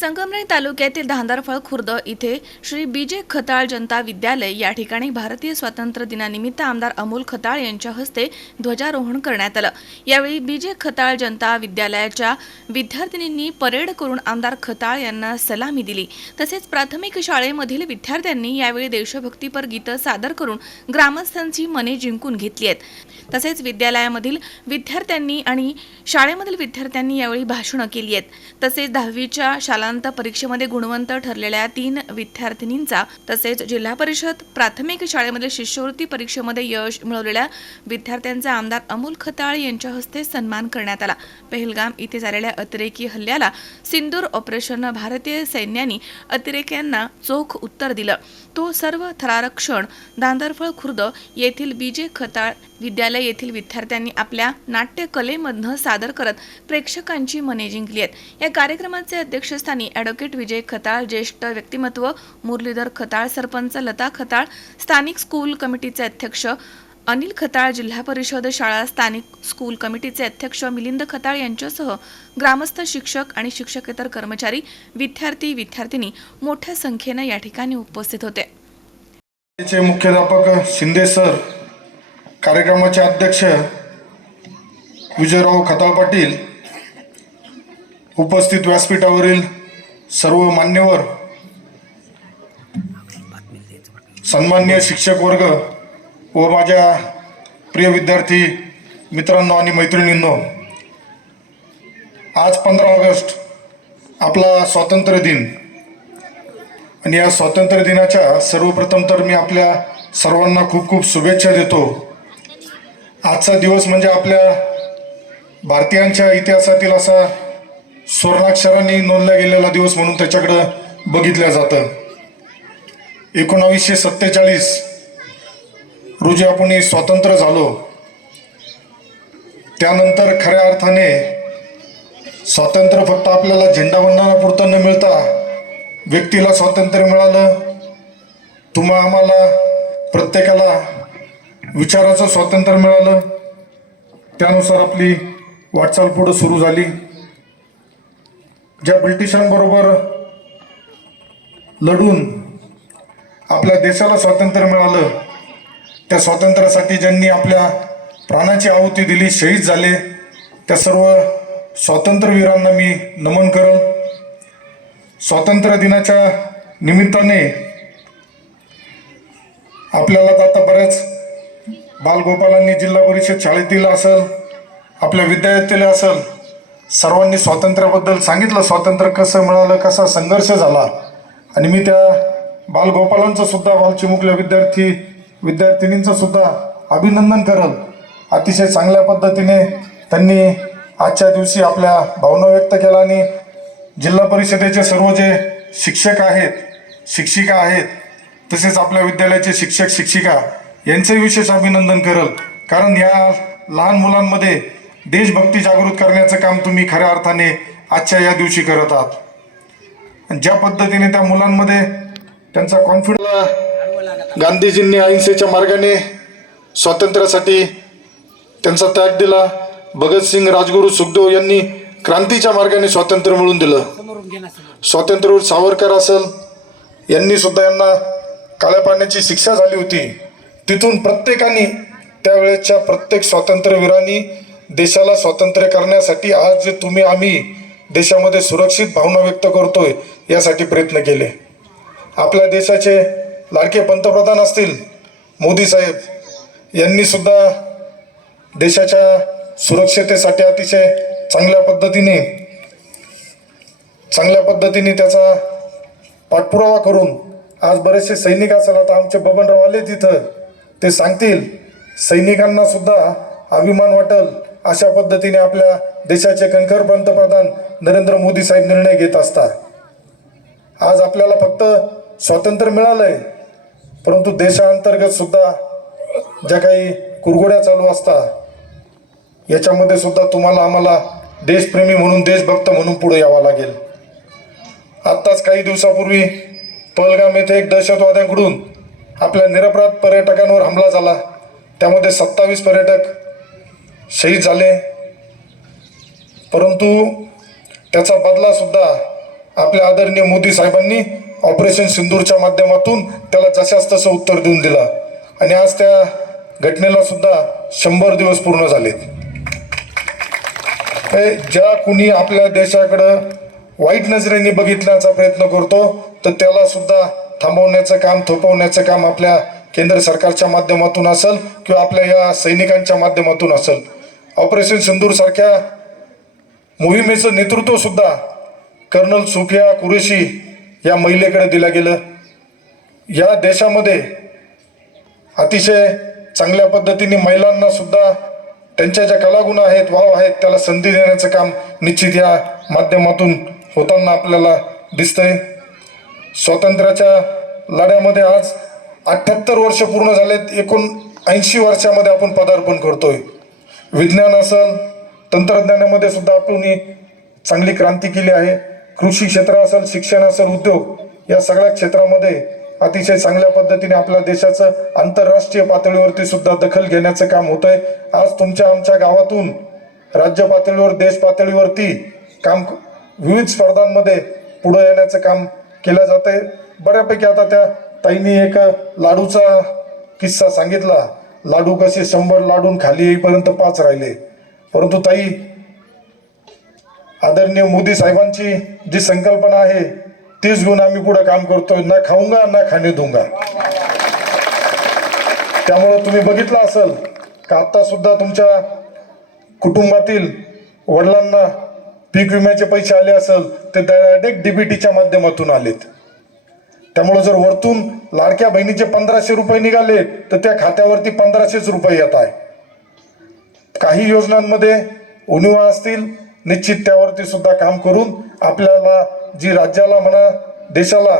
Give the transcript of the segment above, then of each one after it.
संगमनेर तालुक्यातील धांदारफळ खुर्द इथे श्री बीजे खताळ जनता विद्यालय या ठिकाणी भारतीय स्वातंत्र्य दिनानिमित्त आमदार अमोल खताळ यांच्या हस्ते ध्वजारोहण करण्यात आलं. यावेळी बीजे खताळ जनता विद्यालयाच्या विद्यार्थिनींनी परेड करून आमदार खताळ यांना सलामी दिली. तसेच प्राथमिक शाळेमधील विद्यार्थ्यांनी यावेळी देशभक्तीपर गीतं सादर करून ग्रामस्थांची मने जिंकून घेतली आहेत. तसेच विद्यालयामधील विद्यार्थ्यांनी आणि शाळेमधील विद्यार्थ्यांनी यावेळी भाषणं केली आहेत. तसेच दहावीच्या शालांत परीक्षेमध्ये गुणवंत ठरलेल्या तीन विद्यार्थिनींचा तसेच जिल्हा परिषद प्राथमिक शाळेमधील शिष्यवृत्ती परीक्षेमध्ये यश मिळवलेल्या विद्यार्थ्यांचा आमदार अमोल खताळ यांच्या हस्ते सन्मान करण्यात आला. पहलगाम इथे झालेल्या अतिरेकी हल्ल्याला सिंदूर ऑपरेशन भारतीय सैन्यांनी अतिरेक्यांना चोख उत्तर दिलं. तो सर्व थरारक्षण दांदरफळ खुर्द येथील बीजे खताळ विद्यालय येथील विद्यार्थ्यांनी आपल्या नाट्यकलेमधनं सादर करत प्रेक्षकांची मने जिंकली आहेत. या कार्यक्रमाचे अध्यक्षस्थानी ॲडव्होकेट विजय खताळ ज्येष्ठ व्यक्तिमत्व मुरलीधर खताळ सरपंच लता खताळ स्थानिक स्कूल कमिटीचे अध्यक्ष अनिल खताळ जिल्हा परिषद शाळा स्थानिक स्कूल कमिटीचे अध्यक्ष मिलिंद खताळ यांच्यासह ग्रामस्थ शिक्षक आणि शिक्षकेतर कर्मचारी विद्यार्थी विद्यार्थिनी मोठ्या संख्येनं या ठिकाणी उपस्थित होते. मुख्याध्यापक शिंदे सर कार्यक्रमाचे अध्यक्ष विजयराव खताळ पाटील उपस्थित व्यासपीठावरील सर्व मान्यवर सन्मान्य शिक्षक वर्ग व माझ्या प्रिय विद्यार्थी मित्रांनो आणि मैत्रिणींनो आज पंधरा ऑगस्ट आपला स्वातंत्र्य दिन. आणि या स्वातंत्र्य दिनाच्या सर्वप्रथम तर मी आपल्या सर्वांना खूप खूप शुभेच्छा देतो. आजचा दिवस म्हणजे आपल्या भारतीयांच्या इतिहासातील असा स्वर्णाक्षरांनी नोंदला गेलेला दिवस म्हणून त्याच्याकडं बघितलं जातं. एकोणावीसशे सत्तेचाळीस रोजी आपण स्वातंत्र्य झालो. त्यानंतर खऱ्या अर्थाने स्वातंत्र्य फक्त आपल्याला झेंडावंदनापुरतं न मिळता व्यक्तीला स्वातंत्र्य मिळालं. तुम्हा आम्हाला प्रत्येकाला विचाराचं स्वातंत्र्य मिळालं. त्यानुसार आपली वाटचाल पुढं सुरू झाली. ज्या ब्रिटिशांबरोबर लढून आपल्या देशाला स्वातंत्र्य मिळालं त्या स्वातंत्र्यासाठी ज्यांनी आपल्या प्राणाची आहुती दिली शहीद झाले त्या सर्व स्वातंत्र्यवीरांना मी नमन करल. स्वातंत्र्य दिनाच्या निमित्ताने आपल्याला तर आता बऱ्याच बालगोपालांनी जिल्हा परिषद शाळेतील असेल आपल्या विद्यालयातील असेल सर्वांनी स्वातंत्र्याबद्दल सांगितलं. स्वातंत्र्य कसं मिळालं कसा संघर्ष झाला? आणि मी त्या बालगोपालांचं सुद्धा बालचिमुकल्या विद्यार्थी विद्यार्थिनींचं सुद्धा अभिनंदन करल. अतिशय चांगल्या पद्धतीने त्यांनी आजच्या दिवशी आपल्या भावना व्यक्त केल्या आणि जिल्हा परिषदेचे सर्व जे शिक्षक आहेत शिक्षिका आहेत तसेच आपल्या विद्यालयाचे शिक्षक शिक्षिका यांचे विशेष अभिनंदन करल. कारण या लहान मुलांमध्ये देशभक्ती जागृत करण्याचं काम तुम्ही खऱ्या अर्थाने आजच्या या दिवशी करत आहात. ज्या पद्धतीने त्या मुलांमध्ये त्यांचा कॉन्फिडन्स गांधीजींनी अहिंसेच्या मार्गाने स्वातंत्र्यासाठी त्यांचा त्याग दिला भगतसिंग राजगुरू सुखदेव यांनी क्रांतीच्या मार्गाने स्वातंत्र्य मिळवून दिलं. स्वातंत्र्यवीर सावरकर असेल यांनी सुद्धा यांना काळ्या पाण्याची शिक्षा झाली होती. तिथून प्रत्येकाने त्यावेळेच्या प्रत्येक स्वातंत्र्यवीरांनी देशाला स्वातंत्र्य करण्यासाठी आज जे तुम्ही आम्ही देशामध्ये सुरक्षित भावना व्यक्त करतोय यासाठी प्रयत्न केले. आपल्या देशाचे लाडके पंतप्रधान असतील मोदी साहेब यांनी सुद्धा देशाच्या सुरक्षतेसाठी अतिशय चांगल्या पद्धतीने चांगल्या पद्धतीने त्याचा पाठपुरावा करून आज बरेचसे सैनिक असेल आता आमचे बबनराव आले तिथं ते सांगतील सैनिकांना सुद्धा अभिमान वाटेल. अशा पद्धतीने आपल्या देशाचे कणखर पंतप्रधान नरेंद्र मोदी साहेब निर्णय घेत असतात. आज आपल्याला फक्त स्वातंत्र्य मिळालंय परंतु देशांतर्गत सुद्धा ज्या काही कुरघोड्या चालू असतात याच्यामध्ये सुद्धा तुम्हाला आम्हाला देशप्रेमी म्हणून देशभक्त म्हणून पुढे यावं लागेल. आत्ताच काही दिवसापूर्वी पहलगाम येथे एक दहशतवाद्यांकडून आपल्या निरपराध पर्यटकांवर हमला झाला. त्यामध्ये सत्तावीस पर्यटक शहीद झाले. परंतु त्याचा बदला सुद्धा आपल्या आदरणीय मोदी साहेबांनी ऑपरेशन सिंदूरच्या माध्यमातून त्याला जशास तसं उत्तर देऊन दिलं. आणि आज त्या घटनेला सुद्धा शंभर दिवस पूर्ण झालेत. हे ज्या कुणी आपल्या देशाकडं वाईट नजरेने बघितण्याचा प्रयत्न करतो तर त्याला सुद्धा थांबवण्याचं काम थोपवण्याचं काम आपल्या केंद्र सरकारच्या माध्यमातून असेल किंवा आपल्या या सैनिकांच्या माध्यमातून असेल. ऑपरेशन सिंदूर सारख्या मोहिमेचं नेतृत्व सुद्धा कर्नल सुफिया कुरेशी या महिलेकडे दिलं गेलं. या देशामध्ये अतिशय चांगल्या पद्धतीने महिलांना सुद्धा त्यांच्या ज्या कलागुण आहेत वाव आहेत त्याला संधी देण्याचं काम निश्चित या माध्यमातून होताना आपल्याला दिसतंय. स्वातंत्र्याच्या लढ्यामध्ये आज अठ्ठ्याहत्तर वर्ष पूर्ण झालेत एकूण ऐंशी वर्षामध्ये आपण पदार्पण करतोय. विज्ञान असेल तंत्रज्ञानामध्ये सुद्धा आपण चांगली क्रांती केली आहे. कृषी क्षेत्र असेल शिक्षण असेल उद्योग या सगळ्या क्षेत्रामध्ये अतिशय चांगल्या पद्धतीने आपल्या देशाचं आंतरराष्ट्रीय पातळीवरती सुद्धा दखल घेण्याचं काम होत आहे आज तुमच्या आमच्या गावातून राज्य पातळीवर देश पातळीवरती काम विविध स्पर्धांमध्ये पुढे येण्याचं काम केलं जात आहे बऱ्यापैकी आता त्या ताईंनी एक लाडूचा किस्सा सांगितला. लाडू कसे? शंभर लाडून खाली येईपर्यंत पाच राहिले. परंतु ताई आदरणीय मोदी साहेबांची जी संकल्पना आहे तीच घेऊन आम्ही पुढे काम करतोय. ना खाऊंगा ना खाणे दूंगा त्यामुळं तुम्ही बघितलं असेल का आता सुद्धा तुमच्या कुटुंबातील वडिलांना पीक विम्याचे पैसे आले असेल ते डायरेक्ट डीबीटीच्या माध्यमातून आलेत. त्यामुळे जर वरतून लाडक्या बहिणीचे पंधराशे रुपये निघाले तर त्या खात्यावरती पंधराशेच रुपये येत आहे. काही योजनांमध्ये उणिवा असतील निश्चित त्यावरती सुद्धा काम करून आपल्याला जी राज्याला म्हणा देशाला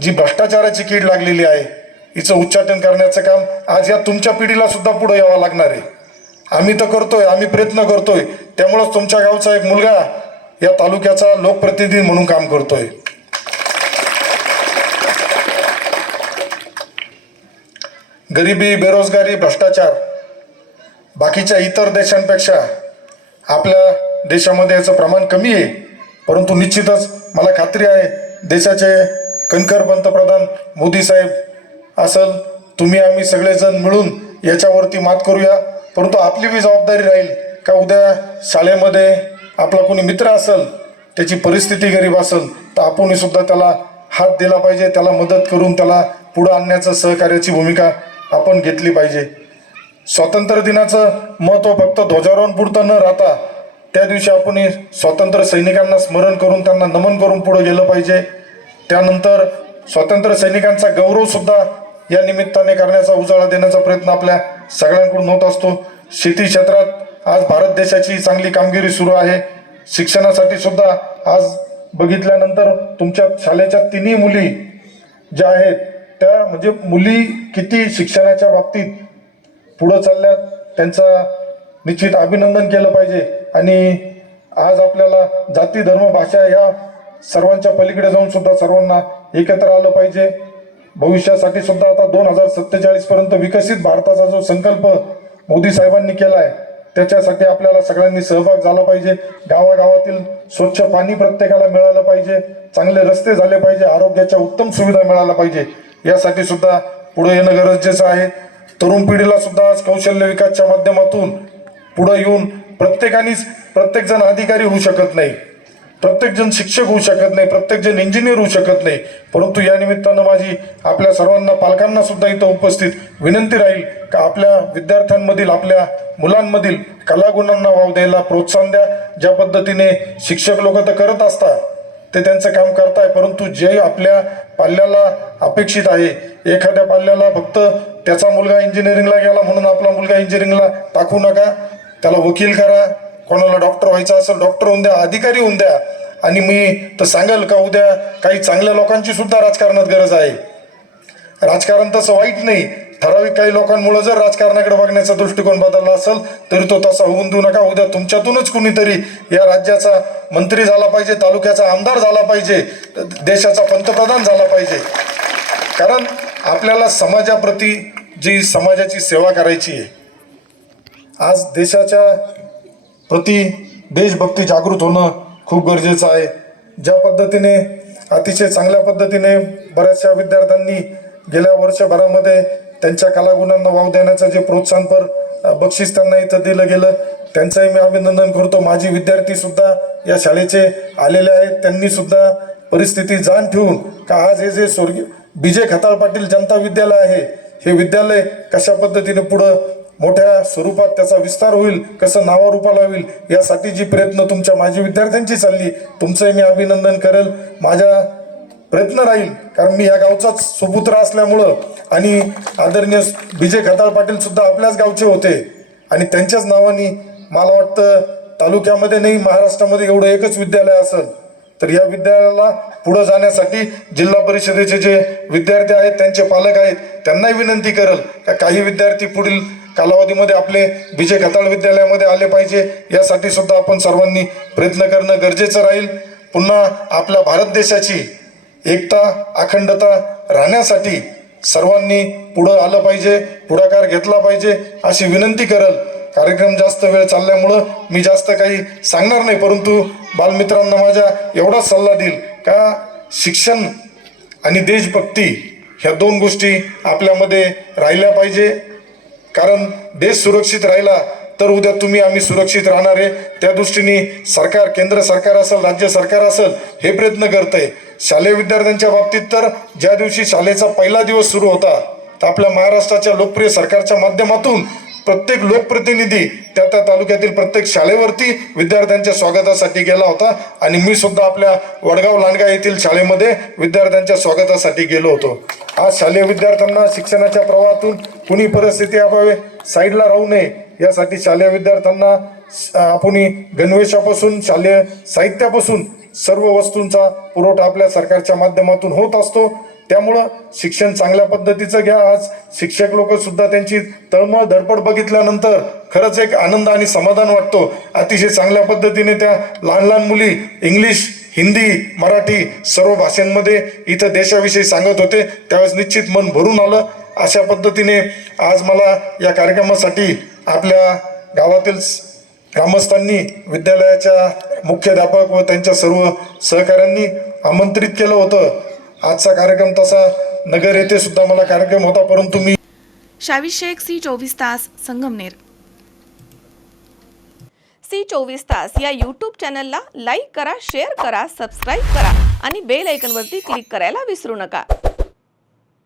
जी भ्रष्टाचाराची कीड लागलेली आहे हिचं उच्चाटन करण्याचं काम आज या तुमच्या पिढीला सुद्धा पुढे यावं लागणार आहे. आम्ही तर करतोय आम्ही प्रयत्न करतोय. त्यामुळंच तुमच्या गावचा एक मुलगा या तालुक्याचा लोकप्रतिनिधी म्हणून काम करतोय. गरिबी बेरोजगारी भ्रष्टाचार बाकीच्या इतर देशांपेक्षा आपल्या देशामध्ये याचं प्रमाण कमी आहे. परंतु निश्चितच मला खात्री आहे देशाचे कणखर पंतप्रधान मोदी साहेब असल तुम्ही आम्ही सगळेजण मिळून याच्यावरती मात करूया. परंतु आपली बी जबाबदारी राहील का उद्या शाळेमध्ये आपला कोणी मित्र असेल त्याची परिस्थिती गरीब असेल तर आपणही सुद्धा त्याला हात दिला पाहिजे त्याला मदत करून त्याला पुढं आणण्याचं सहकार्याची भूमिका आपण घेतली पाहिजे. स्वातंत्र्य दिनाचं महत्त्व फक्त ध्वजारोहण पुरतं न राहता त्या दिवशी आपण स्वातंत्र्य सैनिकांना स्मरण करून त्यांना नमन करून पुढे गेलं पाहिजे. त्यानंतर स्वातंत्र्य सैनिकांचा गौरवसुद्धा या निमित्ताने करण्याचा उजाळा देण्याचा प्रयत्न आपल्या सगळ्यांकडून होत असतो. शेती क्षेत्रात आज भारत देशाची चांगली कामगिरी सुरू आहे. शिक्षणासाठी सुद्धा आज बघितल्यानंतर तुमच्या शाळेच्या तिन्ही मुली ज्या आहेत त्या म्हणजे मुली किती शिक्षणाच्या बाबतीत पुढं चालल्यात त्यांचा निश्चित अभिनंदन केलं पाहिजे. आणि आज आपल्याला जाती धर्म भाषा या सर्वांच्या पलीकडे जाऊन सुद्धा सर्वांना एकत्र आलं पाहिजे. भविष्यासाठी सुद्धा आता दोन हजार सत्तेचाळीस पर्यंत विकसित भारताचा जो संकल्प मोदी साहेबांनी केलाय त्याच्यासाठी आपल्याला सगळ्यांनी सहभाग झाला पाहिजे. गावागावातील स्वच्छ पाणी प्रत्येकाला मिळालं पाहिजे. चांगले रस्ते झाले पाहिजे. आरोग्याच्या उत्तम सुविधा मिळाल्या पाहिजे. यासाठी सुद्धा पुढे येणं गरजेचं आहे. तरुण पिढीला सुद्धा आज कौशल्य विकासच्या माध्यमातून पुढे येऊन प्रत्येकानेच प्रत्येकजण अधिकारी होऊ शकत नाही. प्रत्येकजण शिक्षक होऊ शकत नाही. प्रत्येकजण इंजिनियर होऊ शकत नाही. परंतु या निमित्तानं माझी आपल्या सर्वांना पालकांना सुद्धा इथं उपस्थित विनंती राहील का आपल्या विद्यार्थ्यांमधील आपल्या मुलांमधील कलागुणांना वाव द्यायला प्रोत्साहन द्या. ज्या पद्धतीने शिक्षक लोक तर करत असतात ते त्यांचं काम करताय परंतु जे आपल्या पाल्याला अपेक्षित आहे एखाद्या पाल्याला फक्त त्याचा मुलगा इंजिनिअरिंगला गेला म्हणून आपला मुलगा इंजिनिअरिंगला टाकू नका. त्याला वकील करा. कोणाला डॉक्टर व्हायचं असेल डॉक्टर होऊन द्या अधिकारी होऊन द्या. आणि मी तर सांगेल का उद्या काही चांगल्या लोकांची सुद्धा राजकारणात गरज आहे. राजकारण तसं वाईट नाही. ठराविक काही लोकांमुळे जर राजकारणाकडे बघण्याचा दृष्टिकोन बदलला असेल तरी तो तसा होऊन देऊ नका. उद्या तुमच्यातूनच कुणीतरी या राज्याचा मंत्री झाला पाहिजे तालुक्याचा आमदार झाला पाहिजे देशाचा पंतप्रधान झाला पाहिजे. कारण आपल्याला समाजाप्रती जी समाजाची सेवा करायची आहे आज देशाच्या प्रति देशभक्ती जागृत होणं खूप गरजेचं आहे. ज्या पद्धतीने अतिशय चांगल्या पद्धतीने बऱ्याचशा विद्यार्थ्यांनी गेल्या वर्षभरामध्ये त्यांच्या कलागुणांना वाव देण्याचं जे प्रोत्साहनपर बक्षीस त्यांना इथं दिलं गेलं त्यांचंही मी अभिनंदन करतो. माझी विद्यार्थी सुद्धा या शाळेचे आलेले आहेत. त्यांनी सुद्धा परिस्थिती जाण ठेवून का आज हे जे स्वर्गीय विजय खताळ पाटील जनता विद्यालय आहे हे विद्यालय कशा पद्धतीने पुढं मोठ्या स्वरूपात त्याचा विस्तार होईल कसं नावारूपाला होईल यासाठी जी प्रयत्न तुमच्या माझी विद्यार्थ्यांची चालली तुमचंही मी अभिनंदन करेल. माझ्या प्रयत्न राहील कारण मी या गावचाच सुपुत्र असल्यामुळं आणि आदरणीय विजय खताळ पाटील सुद्धा आपल्याच गावचे होते. आणि त्यांच्याच नावाने मला वाटतं तालुक्यामध्ये नाही महाराष्ट्रामध्ये एवढं एकच विद्यालय असेल तर या विद्यालयाला पुढे जाण्यासाठी जिल्हा परिषदेचे जे विद्यार्थी आहेत त्यांचे पालक आहेत त्यांनाही विनंती करेल का काही विद्यार्थी पुढील कालावधीमध्ये आपले विजय खताळ विद्यालयामध्ये आले पाहिजे यासाठी सुद्धा आपण सर्वांनी प्रयत्न करणं गरजेचं राहील. पुन्हा आपल्या भारत देशाची एकता अखंडता राहण्यासाठी सर्वांनी पुढं आलं पाहिजे पुढाकार घेतला पाहिजे अशी विनंती करल. कार्यक्रम जास्त वेळ चालल्यामुळं मी जास्त काही सांगणार नाही परंतु बालमित्रांना माझ्या एवढाच सल्ला देईल का शिक्षण आणि देशभक्ती ह्या दोन गोष्टी आपल्यामध्ये राहिल्या पाहिजे. कारण देश सुरक्षित राहिला तर उद्या तुम्ही आम्ही सुरक्षित राहणार आहे. त्या दृष्टीने सरकार केंद्र सरकार असेल राज्य सरकार असेल हे प्रयत्न करतंय. शालेय विद्यार्थ्यांच्या बाबतीत तर ज्या दिवशी शाळेचा पहिला दिवस सुरू होता तर आपल्या महाराष्ट्राच्या लोकप्रिय सरकारच्या माध्यमातून प्रत्येक लोकप्रतिनिधी त्या त्या तालुक्यातील प्रत्येक शाळेवरती विद्यार्थ्यांच्या स्वागतासाठी गेला होता. आणि मी सुद्धा आपल्या वडगाव लांडगा येथील शाळेमध्ये विद्यार्थ्यांच्या स्वागतासाठी गेलो होतो. आज शालेय विद्यार्थ्यांना शिक्षणाच्या प्रवाहातून कुणी परिस्थिती अभावे साईडला राहू नये. यासाठी शालेय विद्यार्थ्यांना आपण गणवेशापासून शालेय साहित्यापासून सर्व वस्तूंचा पुरवठा आपल्या सरकारच्या माध्यमातून होत असतो. त्यामुळं शिक्षण चांगल्या पद्धतीचं घ्या. आज शिक्षक लोक सुद्धा त्यांची तळमळ धडपड बघितल्यानंतर खरंच एक आनंद आणि समाधान वाटतो. अतिशय चांगल्या पद्धतीने त्या लहान लहान मुली इंग्लिश हिंदी मराठी सर्व भाषांमध्ये इथं देशाविषयी सांगत होते. त्यावेळेस निश्चित मन भरून आलं. अशा पद्धतीने आज मला या कार्यक्रमासाठी आपल्या गावातील ग्रामस्थांनी विद्यालयाच्या मुख्याध्यापक व त्यांच्या सर्व सहकाऱ्यांनी आमंत्रित केलं होतं. आजचा कार्यक्रम तसा नगर येथे सुद्धा मला कार्यक्रम होता परंतु मी शावी शेख सी चोवीस तास संगमनेर. सी चोवीस तास या यूट्यूब चॅनलला लाईक करा शेअर करा सबस्क्राईब करा आणि बेल ऐकनवरती क्लिक करायला विसरू नका.